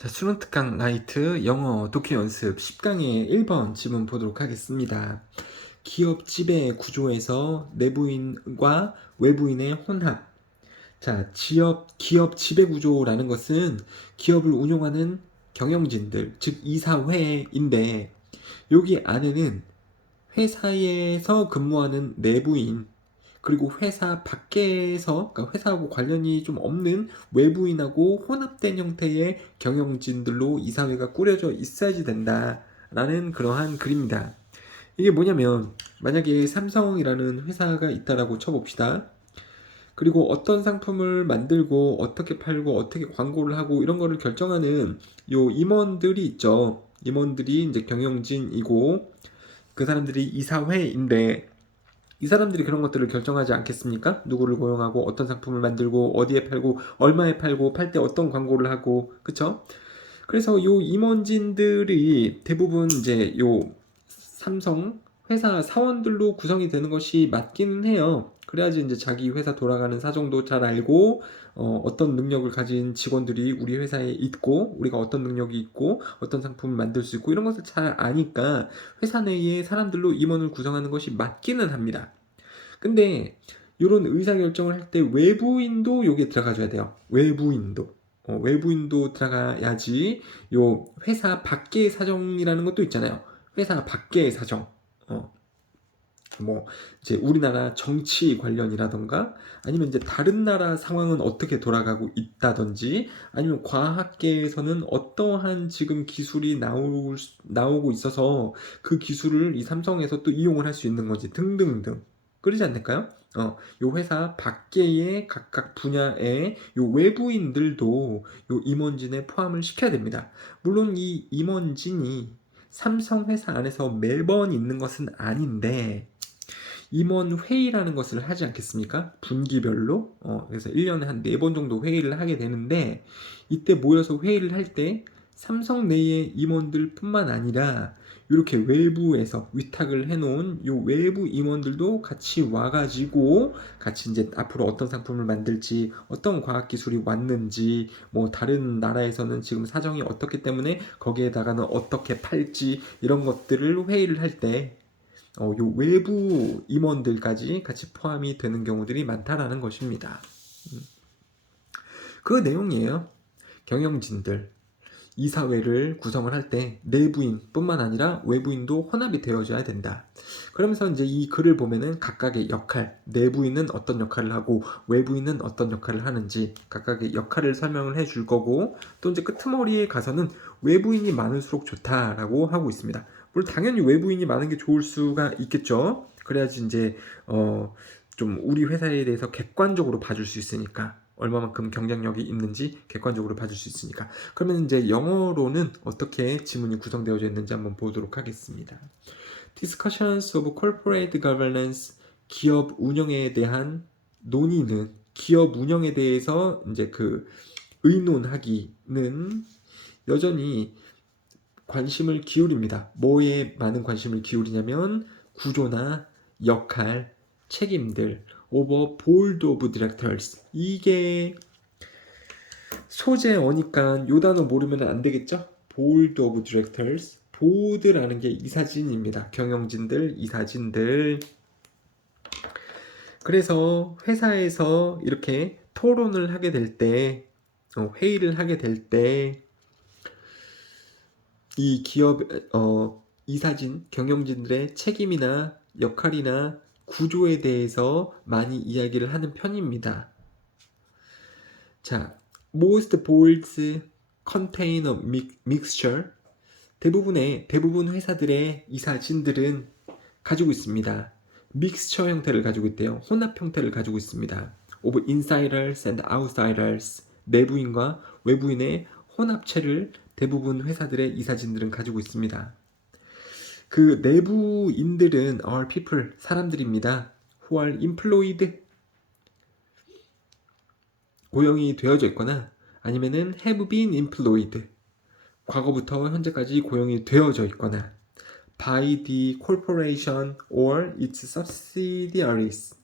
자, 수능 특강 라이트 영어 독해 연습 10강의 1번 지문 보도록 하겠습니다. 기업 지배 구조에서 내부인과 외부인의 혼합. 자, 기업 지배 구조라는 것은 기업을 운영하는 경영진들, 즉 이사회인데 여기 안에는 회사에서 근무하는 내부인, 그리고 회사 밖에서, 그러니까 회사하고 관련이 좀 없는 외부인하고 혼합된 형태의 경영진들로 이사회가 꾸려져 있어야지 된다라는 그러한 글입니다. 이게 뭐냐면, 만약에 삼성이라는 회사가 있다라고 쳐봅시다. 그리고 어떤 상품을 만들고 어떻게 팔고 어떻게 광고를 하고 이런 거를 결정하는 요 임원들이 있죠. 임원들이 이제 경영진이고 그 사람들이 이사회인데, 이 사람들이 그런 것들을 결정하지 않겠습니까? 누구를 고용하고 어떤 상품을 만들고 어디에 팔고 얼마에 팔고 팔 때 어떤 광고를 하고, 그쵸? 그래서 요 임원진들이 대부분 이제 요 삼성 회사 사원들로 구성이 되는 것이 맞기는 해요. 그래야지 이제 자기 회사 돌아가는 사정도 잘 알고, 어떤 능력을 가진 직원들이 우리 회사에 있고, 우리가 어떤 능력이 있고, 어떤 상품을 만들 수 있고, 이런 것을 잘 아니까 회사 내의 사람들로 임원을 구성하는 것이 맞기는 합니다. 근데 이런 의사결정을 할 때 외부인도 여기에 들어가줘야 돼요. 외부인도 들어가야지 요 회사 밖의 사정이라는 것도 있잖아요. 회사 밖의 사정. 어, 뭐 이제 우리나라 정치 관련이라던가, 아니면 이제 다른 나라 상황은 어떻게 돌아가고 있다든지, 아니면 과학계에서는 어떠한 지금 기술이 나오고 있어서 그 기술을 이 삼성에서 또 이용을 할 수 있는 건지 등등등. 그러지 않을까요? 요 회사 밖의 각각 분야의 요 외부인들도 요 임원진에 포함을 시켜야 됩니다. 물론 이 임원진이 삼성 회사 안에서 매번 있는 것은 아닌데, 임원 회의라는 것을 하지 않겠습니까? 분기별로. 그래서 1년에 한 4번 정도 회의를 하게 되는데, 이때 모여서 회의를 할 때 삼성 내의 임원들 뿐만 아니라 이렇게 외부에서 위탁을 해놓은 요 외부 임원들도 같이 와가지고 같이 이제 앞으로 어떤 상품을 만들지, 어떤 과학기술이 왔는지, 뭐 다른 나라에서는 지금 사정이 어떻기 때문에 거기에다가는 어떻게 팔지, 이런 것들을 회의를 할때 요 외부 임원들까지 같이 포함이 되는 경우들이 많다라는 것입니다. 그 내용이에요. 경영진들, 이사회를 구성을 할 때 내부인뿐만 아니라 외부인도 혼합이 되어줘야 된다. 그러면서 이제 이 글을 보면은 각각의 역할, 내부인은 어떤 역할을 하고 외부인은 어떤 역할을 하는지 각각의 역할을 설명을 해줄 거고, 또 이제 끄트머리에 가서는 외부인이 많을수록 좋다라고 하고 있습니다. 물론 당연히 외부인이 많은 게 좋을 수가 있겠죠. 그래야지 이제 좀 우리 회사에 대해서 객관적으로 봐줄 수 있으니까, 얼마만큼 경쟁력이 있는지 객관적으로 봐줄 수 있으니까. 그러면 이제 영어로는 어떻게 지문이 구성되어져 있는지 한번 보도록 하겠습니다. Discussions of corporate governance, 기업 운영에 대한 논의는, 기업 운영에 대해서 이제 그 의논하기는 여전히 관심을 기울입니다. 뭐에 많은 관심을 기울이냐면 구조나 역할, 책임들, over board of directors. 이게 소재어니까 요 단어 모르면 안 되겠죠? board of directors. 보드라는 게 이사진입니다. 경영진들, 이사진들. 그래서 회사에서 이렇게 토론을 하게 될 때, 회의를 하게 될 때, 이 기업 이사진, 경영진들의 책임이나 역할이나 구조에 대해서 많이 이야기를 하는 편입니다. 자, most boards contain a mixture. 대부분 회사들의 이사진들은 가지고 있습니다. 믹스처 형태를 가지고 있대요. 혼합 형태를 가지고 있습니다. of insiders and outsiders. 내부인과 외부인의 혼합체를 대부분 회사들의 이사진들은 가지고 있습니다. 그 내부인들은 are people, 사람들입니다. who are employed, 고용이 되어져 있거나, 아니면은 have been employed, 과거부터 현재까지 고용이 되어져 있거나, by the corporation or its subsidiaries,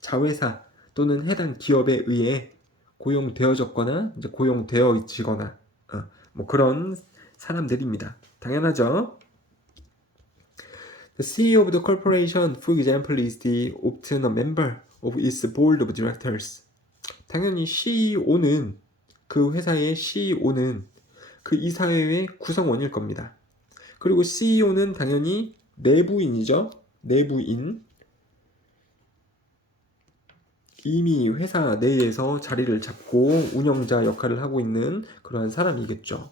자회사 또는 해당 기업에 의해 고용되어졌거나 이제 고용되어지거나, 뭐 그런 사람들입니다. 당연하죠. The CEO of the corporation, for example, is the often a member of its board of directors. 당연히 CEO는 그 회사의 CEO는 그 이사회의 구성원일 겁니다. 그리고 CEO는 당연히 내부인이죠. 내부인. 이미 회사 내에서 자리를 잡고 운영자 역할을 하고 있는 그러한 사람이겠죠.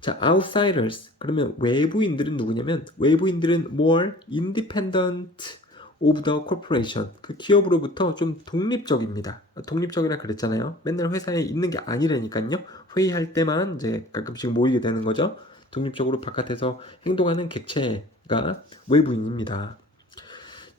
자, outsiders. 그러면 외부인들은 누구냐면 외부인들은 more independent of the corporation. 그 기업으로부터 좀 독립적입니다. 독립적이라 그랬잖아요. 맨날 회사에 있는 게 아니라니까요. 회의할 때만 이제 가끔씩 모이게 되는 거죠. 독립적으로 바깥에서 행동하는 객체가 외부인입니다.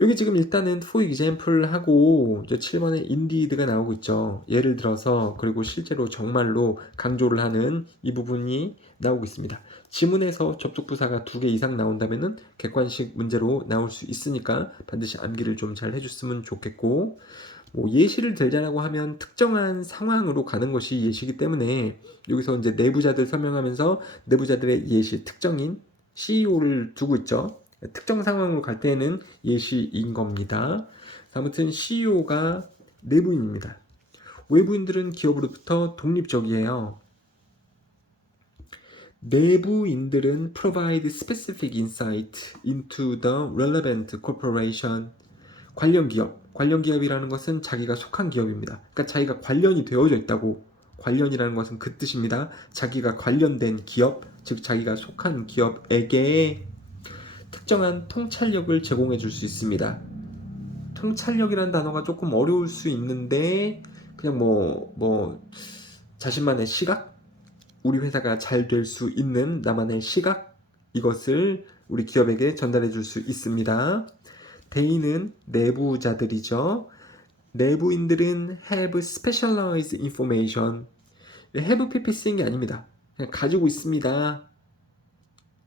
여기 지금 일단은 for example 하고 이제 7번에 indeed가 나오고 있죠. 예를 들어서 그리고 실제로 정말로 강조를 하는 이 부분이 나오고 있습니다. 지문에서 접속부사가 2개 이상 나온다면은 객관식 문제로 나올 수 있으니까 반드시 암기를 좀 잘 해줬으면 좋겠고, 뭐 예시를 들자라고 하면 특정한 상황으로 가는 것이 예시이기 때문에 여기서 이제 내부자들 설명하면서 내부자들의 예시 특정인 CEO를 두고 있죠. 특정 상황으로 갈 때는 예시인 겁니다. 아무튼 CEO가 내부인입니다. 외부인들은 기업으로부터 독립적이에요. 내부인들은 provide specific insight into the relevant corporation. 관련 기업이라는 것은 자기가 속한 기업입니다. 그러니까 자기가 관련이 되어져 있다고. 관련이라는 것은 그 뜻입니다. 자기가 관련된 기업, 즉 자기가 속한 기업에게 특정한 통찰력을 제공해 줄 수 있습니다. 통찰력이라는 단어가 조금 어려울 수 있는데 그냥 자신만의 시각, 우리 회사가 잘 될 수 있는 나만의 시각, 이것을 우리 기업에게 전달해 줄 수 있습니다. 대인은 내부자들이죠. 내부인들은 have specialized information. have pp 쓰인 게 아닙니다. 그냥 가지고 있습니다.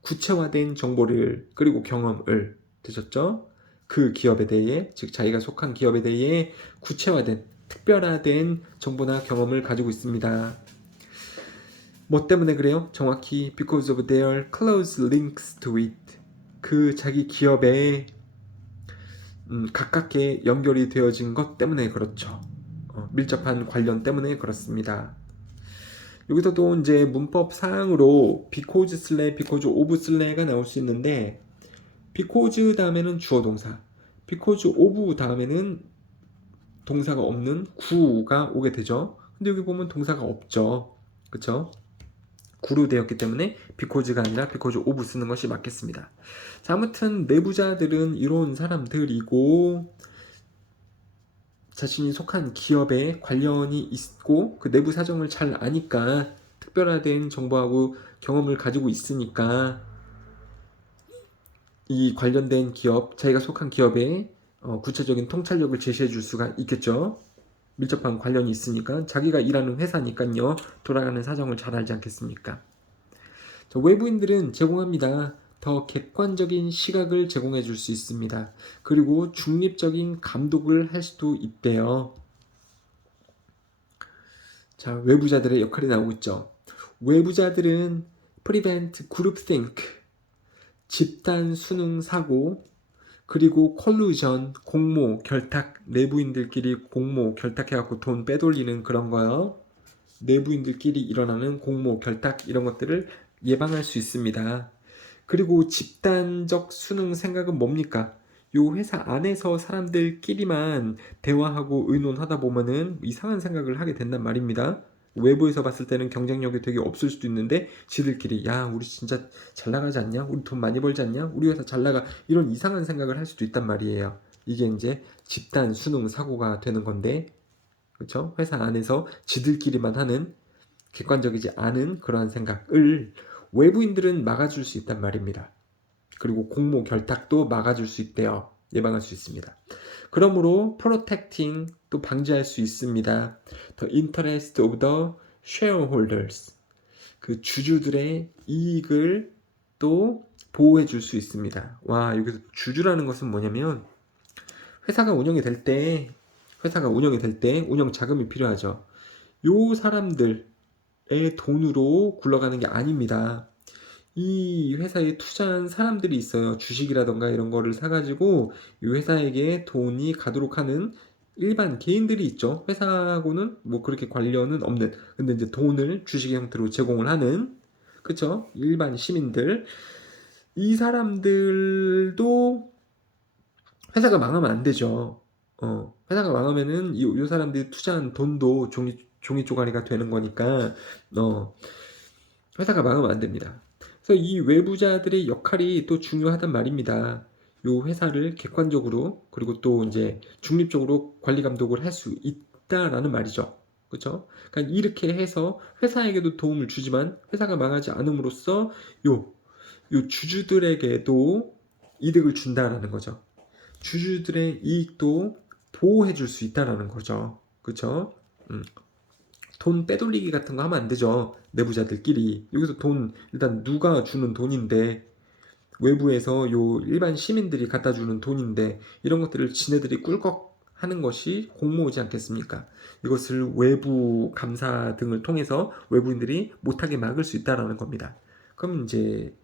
구체화된 정보를, 그리고 경험을. 되셨죠? 그 기업에 대해, 즉 자기가 속한 기업에 대해 구체화된 특별화된 정보나 경험을 가지고 있습니다. 뭐 때문에 그래요? 정확히 because of their close links to it. 그 자기 기업에 가깝게 연결이 되어진 것 때문에 그렇죠. 밀접한 관련 때문에 그렇습니다. 여기서도 이제 문법 사항으로 because of가 나올 수 있는데 because 다음에는 주어 동사, because of 다음에는 동사가 없는 구가 오게 되죠. 근데 여기 보면 동사가 없죠. 그쵸? 구로 되었기 때문에 because가 아니라 because of 쓰는 것이 맞겠습니다. 자, 아무튼 내부자들은 이런 사람들이고 자신이 속한 기업에 관련이 있고 그 내부 사정을 잘 아니까 특별화된 정보하고 경험을 가지고 있으니까 이 관련된 기업, 자기가 속한 기업에 구체적인 통찰력을 제시해 줄 수가 있겠죠. 밀접한 관련이 있으니까 자기가 일하는 회사니까요. 돌아가는 사정을 잘 알지 않겠습니까? 자, 외부인들은 제공합니다. 더 객관적인 시각을 제공해 줄 수 있습니다. 그리고 중립적인 감독을 할 수도 있대요. 자, 외부자들의 역할이 나오고 있죠. 외부자들은 prevent groupthink, 집단 수능 사고, 그리고 collusion, 공모, 결탁, 내부인들끼리 공모, 결탁해갖고 돈 빼돌리는 그런 거요. 내부인들끼리 일어나는 공모, 결탁 이런 것들을 예방할 수 있습니다. 그리고 집단적 수능 생각은 뭡니까? 요 회사 안에서 사람들끼리만 대화하고 의논하다 보면은 이상한 생각을 하게 된단 말입니다. 외부에서 봤을 때는 경쟁력이 되게 없을 수도 있는데 지들끼리 야 우리 진짜 잘 나가지 않냐? 우리 돈 많이 벌지 않냐? 우리 회사 잘 나가 이런 이상한 생각을 할 수도 있단 말이에요. 이게 이제 집단 수능 사고가 되는 건데 그렇죠? 회사 안에서 지들끼리만 하는 객관적이지 않은 그러한 생각을 외부인들은 막아줄 수 있단 말입니다. 그리고 공모 결탁도 막아줄 수 있대요. 예방할 수 있습니다. 그러므로 protecting 또 방지할 수 있습니다. The interest of the shareholders 그 주주들의 이익을 또 보호해 줄 수 있습니다. 와 여기서 주주라는 것은 뭐냐면 회사가 운영이 될 때 운영 자금이 필요하죠. 요 사람들 돈으로 굴러가는 게 아닙니다. 이 회사에 투자한 사람들이 있어요. 주식이라던가 이런 거를 사가지고 이 회사에게 돈이 가도록 하는 일반 개인들이 있죠. 회사하고는 뭐 그렇게 관련은 없는. 근데 이제 돈을 주식 형태로 제공을 하는, 그쵸? 일반 시민들. 이 사람들도 회사가 망하면 안 되죠. 회사가 망하면은 이 사람들이 투자한 돈도 종이 쪼가리가 되는 거니까, 회사가 망하면 안 됩니다. 그래서 이 외부자들의 역할이 또 중요하단 말입니다. 요 회사를 객관적으로 그리고 또 이제 중립적으로 관리 감독을 할 수 있다라는 말이죠. 그렇죠? 그러니까 이렇게 해서 회사에게도 도움을 주지만 회사가 망하지 않음으로써 요 주주들에게도 이득을 준다라는 거죠. 주주들의 이익도 보호해 줄 수 있다라는 거죠. 그렇죠? 돈 빼돌리기 같은 거 하면 안 되죠. 내부자들끼리. 여기서 돈, 일단 누가 주는 돈인데, 외부에서 요 일반 시민들이 갖다 주는 돈인데, 이런 것들을 지네들이 꿀꺽 하는 것이 공모지 않겠습니까? 이것을 외부 감사 등을 통해서 외부인들이 못하게 막을 수 있다라는 겁니다. 그럼 이제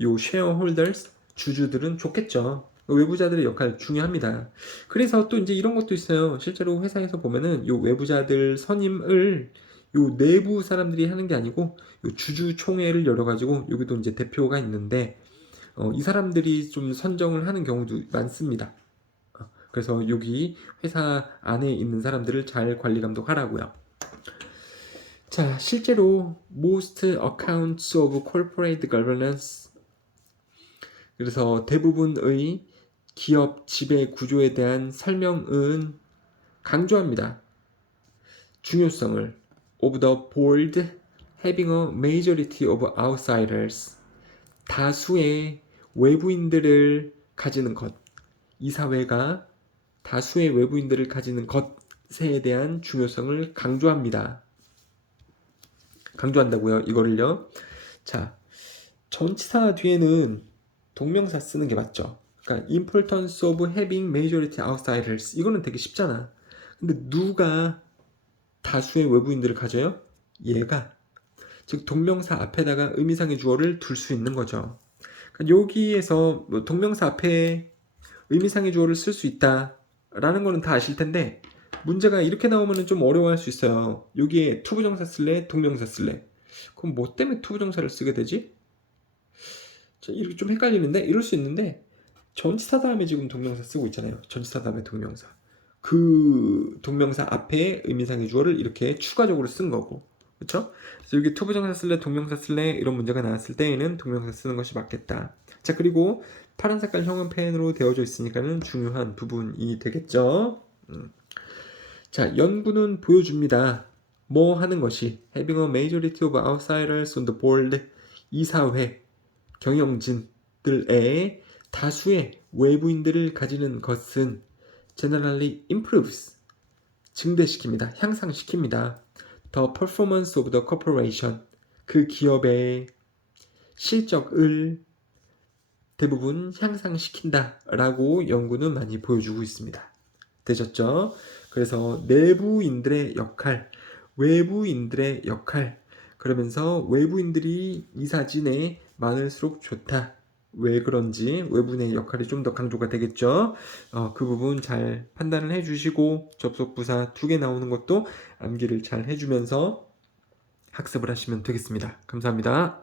요 쉐어홀더스, 주주들은 좋겠죠. 외부자들의 역할 중요합니다. 그래서 또 이제 이런 것도 있어요. 실제로 회사에서 보면은 요 외부자들 선임을 요 내부 사람들이 하는 게 아니고 요 주주총회를 열어가지고 여기도 이제 대표가 있는데 이 사람들이 좀 선정을 하는 경우도 많습니다. 그래서 여기 회사 안에 있는 사람들을 잘 관리 감독하라고요. 자, 실제로 most accounts of corporate governance, 그래서 대부분의 기업 지배 구조에 대한 설명은 강조합니다. 중요성을 of the board having a majority of outsiders, 다수의 외부인들을 가지는 것, 이 사회가 다수의 외부인들을 가지는 것에 대한 중요성을 강조합니다. 강조한다고요, 이거를요. 자, 전치사 뒤에는 동명사 쓰는 게 맞죠. 그러니까 importance of having majority outsiders, 이거는 되게 쉽잖아. 근데 누가 다수의 외부인들을 가져요? 얘가. 즉 동명사 앞에다가 의미상의 주어를 둘 수 있는 거죠. 그러니까 여기에서 뭐 동명사 앞에 의미상의 주어를 쓸 수 있다라는 거는 다 아실 텐데, 문제가 이렇게 나오면 좀 어려워할 수 있어요. 여기에 투부정사 쓸래? 동명사 쓸래? 그럼 뭐 때문에 투부정사를 쓰게 되지? 이렇게 좀 헷갈리는데, 이럴 수 있는데, 전치사 다음에 지금 동명사 쓰고 있잖아요. 전치사 다음에 동명사. 그 동명사 앞에 의미상의 주어를 이렇게 추가적으로 쓴 거고. 그쵸? 그래서 여기 투부정사 쓸래, 동명사 쓸래, 이런 문제가 나왔을 때에는 동명사 쓰는 것이 맞겠다. 자, 그리고 파란 색깔 형광펜으로 되어져 있으니까는 중요한 부분이 되겠죠. 자, 연구는 보여줍니다. 뭐 하는 것이 having a majority of outsiders on the board, 이사회 경영진들의 다수의 외부인들을 가지는 것은 generally improves, 증대시킵니다. 향상시킵니다. The performance of the corporation, 그 기업의 실적을 대부분 향상시킨다 라고 연구는 많이 보여주고 있습니다. 되셨죠? 그래서 내부인들의 역할, 외부인들의 역할, 그러면서 외부인들이 이 사진에 많을수록 좋다. 왜 그런지 외부인의 역할이 좀 더 강조가 되겠죠. 그 부분 잘 판단을 해주시고 접속부사 2개 나오는 것도 암기를 잘 해주면서 학습을 하시면 되겠습니다. 감사합니다.